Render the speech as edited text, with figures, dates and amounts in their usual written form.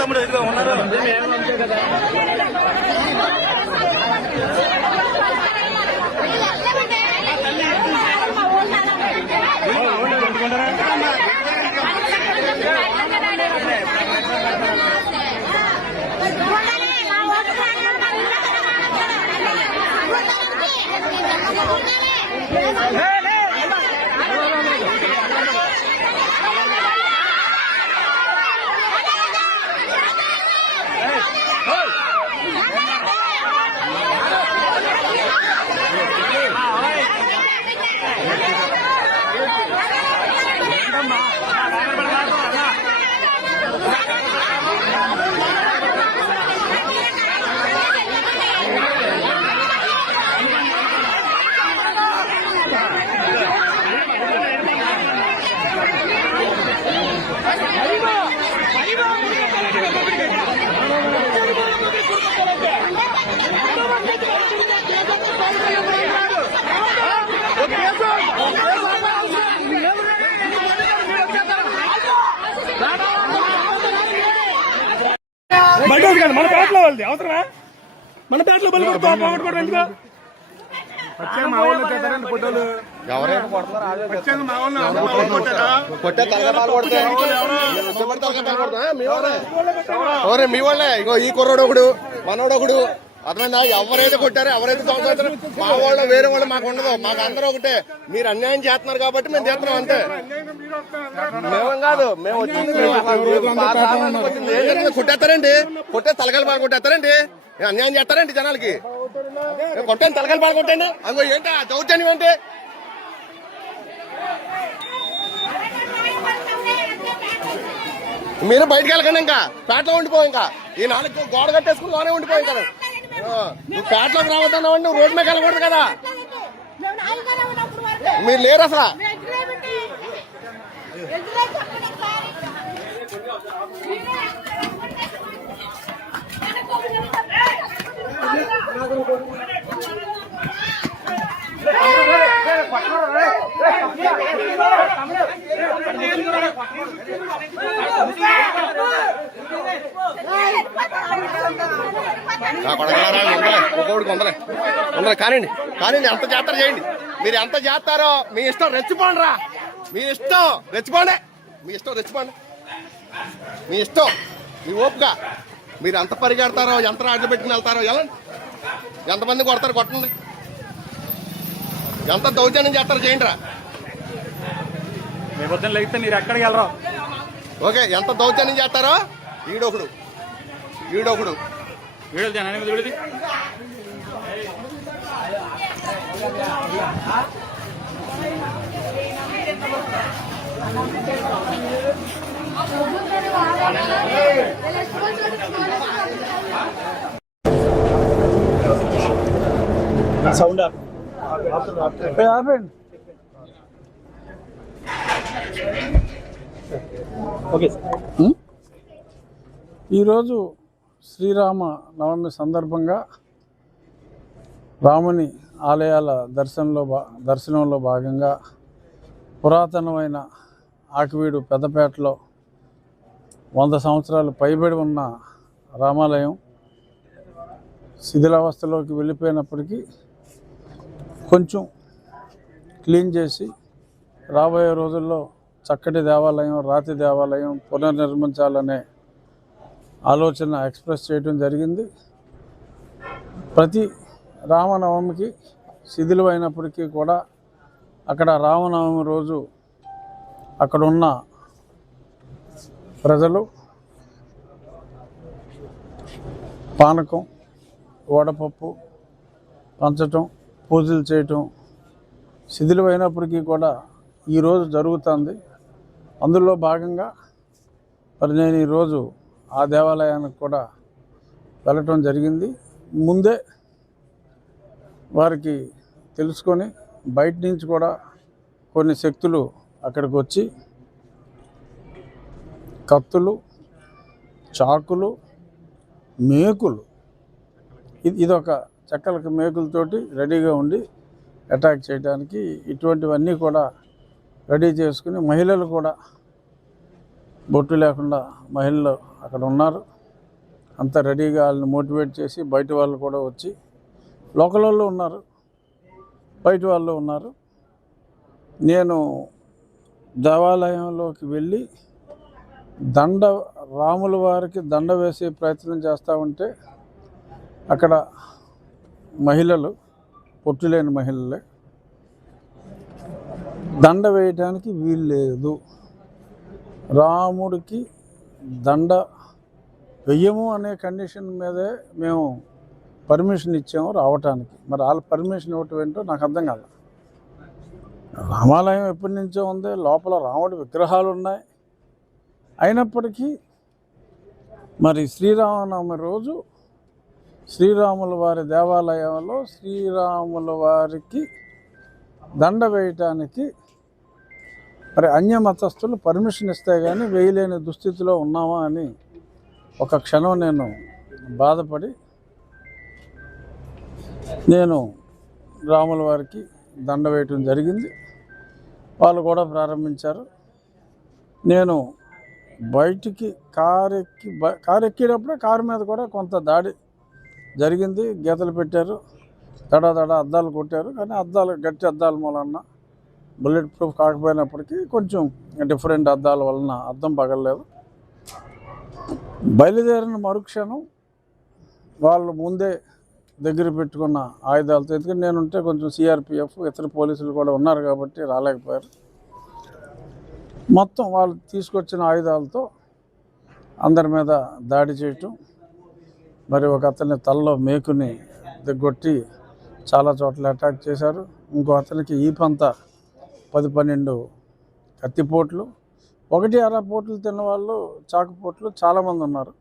తమ్ముడు ఎదుగా ఉన్నారు కదా. మన పేటలో వాళ్ళది అవసరమా? మన పేటలో బలి పోగొట్టుకోవడం ఎందుకు? మా వాళ్ళు ఫోటోలు మీ వాళ్ళే. ఇగో ఈ కుర్రోడు ఒకడు, మనోడు ఒకడు, అర్థమైందా? ఎవరైతే కొట్టారో ఎవరైతే దొంగతారో మా వాళ్ళు వేరే వాళ్ళు మాకు ఉండదు. మాకు అందరూ ఒకటే. మీరు అన్యాయం చేస్తున్నారు కాబట్టి మేము చేస్తున్నాం అంతే. మేమేం కాదు, మేము వచ్చింది కొట్టేస్తారండి. కొట్టే తలకాయలు బాగా కొట్టేస్తారండి. అన్యాయం చేస్తారండి జనాలకి. కొట్టండి, తలకాయలు బాగా కొట్టండి. అందులో ఏంటి దౌర్జన్యం అంటే? మీరు బయటకు వెళ్ళకండి, ఇంకా పేటలో ఉండిపో. ఇంకా ఈ 4 గోడ కట్టేసుకుని లోనే ఉండిపోయి కదా. నువ్వు పేటలోకి రావద్దన్నావు, నువ్వు రోడ్డు మీద వెళ్ళకూడదు కదా. మీరు లేరు అసలు. కానివ్వండి కానివ్వండి, ఎంత చేస్తారో చేయండి. మీరు ఎంత చేస్తారో మీ ఇష్టం. రెచ్చిపోండి రా, మీ ఇష్టం. రెచ్చిపోండి, మీ ఇష్టం. రెచ్చిపోండి, మీ ఇష్టం. మీ ఓపుగా మీరు ఎంత పరిగెడతారో, ఎంత రాడ్లు పెట్టుకుని వెళ్తారో వెళ్ళండి. ఎంతమంది కొడతారో కొట్టండి. ఎంత దౌర్జన్యం చేస్తారో చేయండి రా. మీ పొద్దున్న లేకపోతే మీరు ఎక్కడికి వెళ్ళరు. ఓకే, ఎంత దౌర్జన్యం చేస్తారో. ఈడొకడు ఈడొకడు వీడిది సౌండ్ ఆపండి. Okay sir. ఈరోజు శ్రీరామ నవమి సందర్భంగా రాముని ఆలయాల దర్శనంలో భాగంగా పురాతనమైన ఆకివీడు పెద్దపేటలో 100 సంవత్సరాలు పైబడి ఉన్న రామాలయం శిథిలావస్థలోకి వెళ్ళిపోయినప్పటికీ కొంచెం క్లీన్ చేసి రాబోయే రోజుల్లో చక్కటి దేవాలయం, రాతి దేవాలయం పునర్నిర్మించాలనే ఆలోచన ఎక్స్ప్రెస్ చేయడం జరిగింది. ప్రతి రామనవమికి శిథిలమైనప్పటికీ కూడా అక్కడ రామనవమి రోజు అక్కడున్న ప్రజలు పానకం, వడపప్పు పంచటం, పూజలు చేయటం శిథిలమైనప్పటికీ కూడా ఈరోజు జరుగుతుంది. అందులో భాగంగా మరి నేను ఈరోజు ఆ దేవాలయానికి కూడా వెళ్ళటం జరిగింది. ముందే వారికి తెలుసుకొని బయట నుంచి కూడా కొన్ని శక్తులు అక్కడికి వచ్చి కత్తులు, చాకులు, మేకులు, ఇదొక చెక్కలకి మేకులతోటి రెడీగా ఉండి అటాక్ చేయడానికి ఇటువంటివన్నీ కూడా రెడీ చేసుకుని మహిళలు కూడా బొట్టు లేకుండా మహిళలు అక్కడ ఉన్నారు. అంతా రెడీగా వాళ్ళని మోటివేట్ చేసి బయట వాళ్ళు కూడా వచ్చి లోకల్ వాళ్ళు ఉన్నారు, బయట వాళ్ళు ఉన్నారు. నేను దేవాలయంలోకి వెళ్ళి రాముల వారికి దండ వేసే ప్రయత్నం చేస్తూ ఉంటే అక్కడ మహిళలు, పొట్టులేని మహిళలే, దండ వేయడానికి వీలు లేదు, రాముడికి దండ వెయ్యము అనే కండిషన్ మీదే మేము పర్మిషన్ ఇచ్చాము రావటానికి. మరి వాళ్ళ పర్మిషన్ ఇవ్వటం ఏంటో నాకు అర్థం కాదు. రామాలయం ఎప్పటి నుంచో ఉంది, లోపల రాముడి విగ్రహాలు ఉన్నాయి. అయినప్పటికీ మరి శ్రీరామనవమి రోజు శ్రీరాముల వారి దేవాలయంలో శ్రీరాముల వారికి దండ వేయటానికి మరి అన్యమతస్థులు పర్మిషన్ ఇస్తే కానీ వేయలేని దుస్థితిలో ఉన్నామా అని ఒక క్షణం నేను బాధపడి నేను రాముల వారికి దండ వేయటం జరిగింది. వాళ్ళు కూడా ప్రారంభించారు. నేను బయటికి కారు ఎక్కేటప్పుడే కారు మీద కూడా కొంత దాడి జరిగింది. గీతలు పెట్టారు, దడ అద్దాలు కొట్టారు. కానీ గట్టి అద్దాల మూలన బుల్లెట్ ప్రూఫ్ కాకపోయినప్పటికీ కొంచెం డిఫరెంట్ అద్దాల వలన అద్దం పగలలేదు. బయలుదేరిన మరుక్షణం వాళ్ళు ముందే దగ్గర పెట్టుకున్న ఆయుధాలతో, ఎందుకంటే నేనుంటే కొంచెం సిఆర్పిఎఫ్ ఇతర పోలీసులు కూడా ఉన్నారు కాబట్టి రాలేకపోయారు. మొత్తం వాళ్ళు తీసుకొచ్చిన ఆయుధాలతో అందరి మీద దాడి చేయటం, మరి ఒక అతని తలలో మేకుని దిగ్గొట్టి చాలా చోట్ల అటాక్ చేశారు. ఇంకో అతనికి ఈపంతా 10-12 కత్తిపోట్లు, 1-1/2 పోట్లు తిన్న వాళ్ళు, చాకుపోట్లు చాలామంది ఉన్నారు.